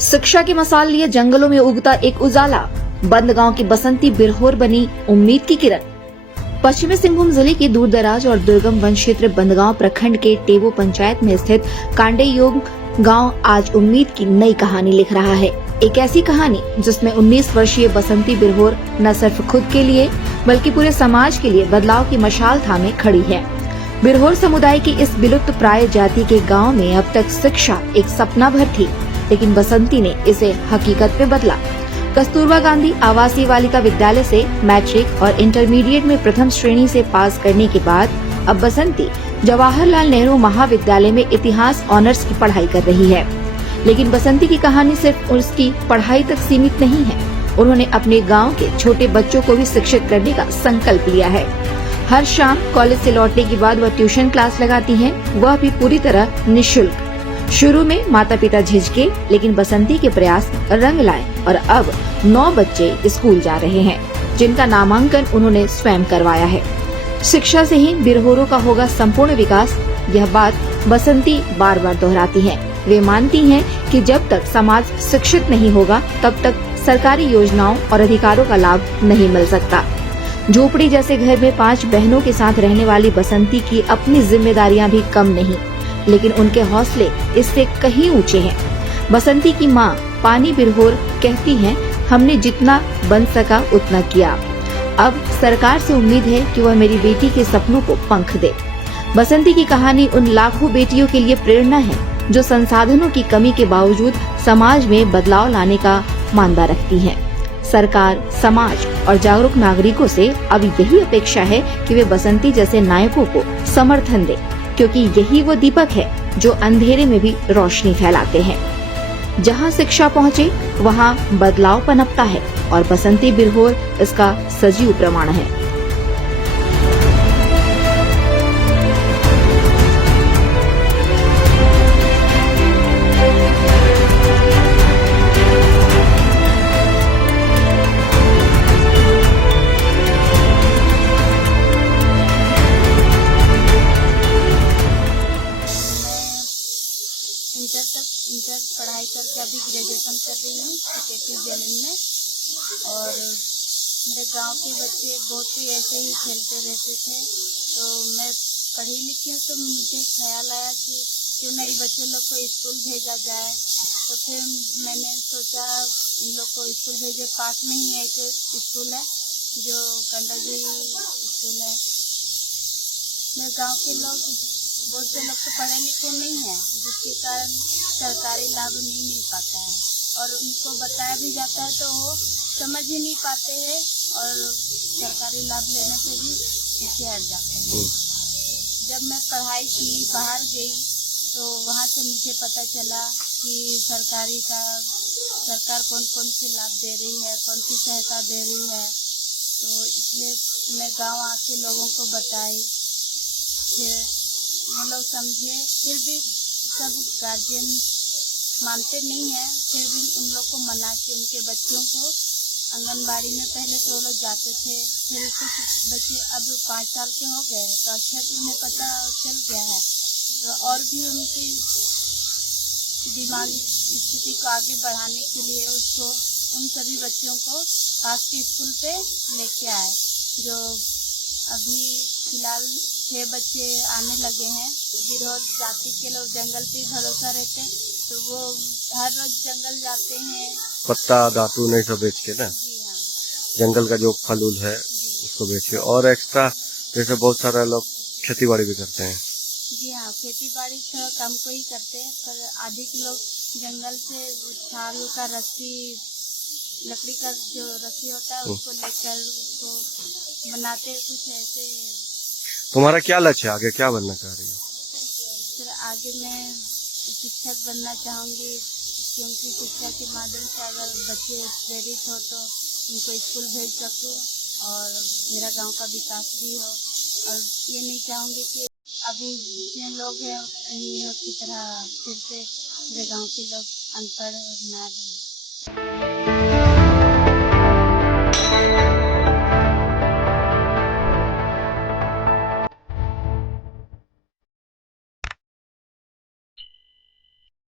शिक्षा की मिसाल लिए जंगलों में उगता एक उजाला, बंदगांव की बसंती बिरहोर बनी उम्मीद की किरण। पश्चिमी सिंहभूम जिले के दूरदराज और दुर्गम वन क्षेत्र बंदगांव प्रखंड के टेबो पंचायत में स्थित कांडेयोग गांव आज उम्मीद की नई कहानी लिख रहा है। एक ऐसी कहानी जिसमें 19 वर्षीय बसंती बिरहोर न सिर्फ खुद के लिए बल्कि पूरे समाज के लिए बदलाव की मशाल थामे खड़ी है। बिरहोर समुदाय की इस विलुप्त प्राय जाति के गांव में अब तक शिक्षा एक सपना भर थी, लेकिन बसंती ने इसे हकीकत में बदला। कस्तूरबा गांधी आवासीय बालिका विद्यालय से मैट्रिक और इंटरमीडिएट में प्रथम श्रेणी से पास करने के बाद अब बसंती जवाहरलाल नेहरू महाविद्यालय में इतिहास ऑनर्स की पढ़ाई कर रही है। लेकिन बसंती की कहानी सिर्फ उसकी पढ़ाई तक सीमित नहीं है। उन्होंने अपने गांव के छोटे बच्चों को भी शिक्षित करने का संकल्प लिया है। हर शाम कॉलेज से लौटने के बाद वह ट्यूशन क्लास लगाती हैं, वह भी पूरी तरह निःशुल्क। शुरू में माता पिता झिझके, लेकिन बसंती के प्रयास रंग लाए और अब 9 बच्चे स्कूल जा रहे हैं, जिनका नामांकन उन्होंने स्वयं करवाया है। शिक्षा से ही बिरहोरों का होगा संपूर्ण विकास, यह बात बसंती बार बार दोहराती हैं। वे मानती हैं कि जब तक समाज शिक्षित नहीं होगा तब तक सरकारी योजनाओं और अधिकारों का लाभ नहीं मिल सकता। झोपड़ी जैसे घर में 5 बहनों के साथ रहने वाली बसंती की अपनी जिम्मेदारियां भी कम नहीं, लेकिन उनके हौसले इससे कहीं ऊंचे हैं। बसंती की मां पानी बिरहोर कहती हैं, हमने जितना बन सका उतना किया। अब सरकार से उम्मीद है कि वह मेरी बेटी के सपनों को पंख दे। बसंती की कहानी उन लाखों बेटियों के लिए प्रेरणा है जो संसाधनों की कमी के बावजूद समाज में बदलाव लाने का मानदा रखती हैं। सरकार, समाज और जागरूक नागरिकों से अब यही अपेक्षा है कि वे बसंती जैसे नायकों को समर्थन दे, क्योंकि यही वो दीपक है जो अंधेरे में भी रोशनी फैलाते हैं। जहां शिक्षा पहुंचे वहां बदलाव पनपता है और बसंती बिरहोर इसका सजीव प्रमाण है। इंटर पढ़ाई करके अभी ग्रेजुएशन कर रही हूँ JLN में। और मेरे गांव के बच्चे बहुत ही ऐसे ही खेलते रहते थे, तो मैं पढ़ी लिखी हूँ, तो मुझे ख्याल आया कि क्यों नहीं बच्चे लोग को स्कूल भेजा जाए। तो फिर मैंने सोचा इन लोग को स्कूल भेजे। पास में ही एक स्कूल है जो कंडाजी स्कूल है। मेरे गाँव के लोग बहुत से लोग तो पढ़े लिखे नहीं हैं, जिसके कारण सरकारी लाभ नहीं मिल पाता है, और उनको बताया भी जाता है तो वो समझ ही नहीं पाते हैं और सरकारी लाभ लेने से भी पीछे हट जाते हैं। जब मैं पढ़ाई की, बाहर गई, तो वहाँ से मुझे पता चला कि सरकार कौन कौन से लाभ दे रही है, कौन सी सहायता दे रही है। तो इसलिए मैं गाँव आके लोगों को बताई, फिर वो लोग समझे। फिर भी सब गार्जियन मानते नहीं हैं, फिर भी उन लोग को मना के उनके बच्चों को आंगनबाड़ी में पहले तो वो लोग जाते थे, फिर कुछ बच्चे अब 5 साल के हो गए तो अच्छा तो उन्हें पता चल गया है, तो और भी उनकी दिमागी स्थिति को आगे बढ़ाने के लिए उसको उन सभी बच्चों को पास के स्कूल पे लेके आए। जो अभी फिलहाल 6 बच्चे आने लगे हैं। बिरहोर जाति के लोग जंगल पे भरोसा रहते हैं, तो वो हर रोज जंगल जाते हैं, पत्ता धातु नहीं सब बेच के ना। जी हाँ, जंगल का जो फल उल है उसको बेच के, और एक्स्ट्रा जैसे बहुत सारे लोग खेती बाड़ी भी करते हैं। जी हाँ, खेती बाड़ी थोड़ा कम को ही करते हैं, पर अधिक लोग जंगल से वो छाल का रस्सी, लकड़ी का जो रस्सी होता है उसको लेकर उसको बनाते हैं कुछ ऐसे। तुम्हारा क्या लक्ष्य है, आगे क्या बनना चाह रही हो? फिर आगे मैं शिक्षक बनना चाहूँगी, क्योंकि शिक्षा के माध्यम से अगर बच्चे प्रेरित हो तो उनको स्कूल भेज सकूँ और मेरा गांव का विकास भी हो। और ये नहीं चाहूँगी कि अभी जितने लोग हैं उन लोग की तरह फिर से मेरे गांव के लोग अनपढ़ ना रहें।